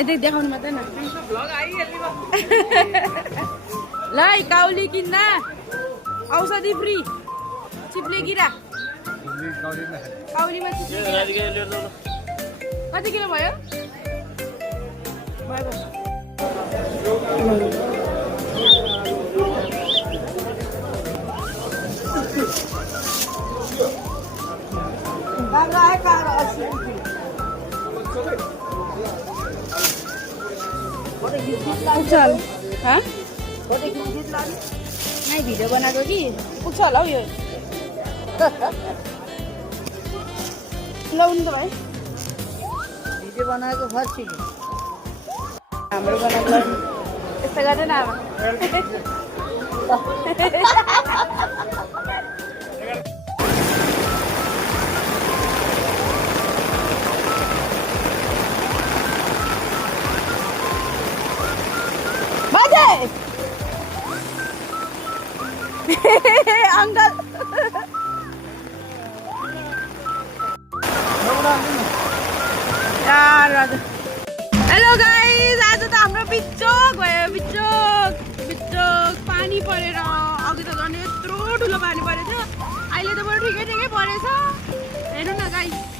यतै देखाउनु मात्रै न ल काउली किन्न औषधि फ्री चिप्ले गिरा काउलीमा कति किलो भयो चल नहीं भिडियो बनाएको कि पुग्छ होला हौ यो लाउनु त भाइ भिडियो बनाएको फर्सी हाम्रो बनाएको यस्तो गर्दैन अब अंकल यार हेलो गाइस आज त हाम्रो बिचोक भयो बिचोक पानी परेर अघि त झन् यत्रो ठुलो पानी परेछ अहिले त बरु ठिकै परेछ हेर्नु न गाइस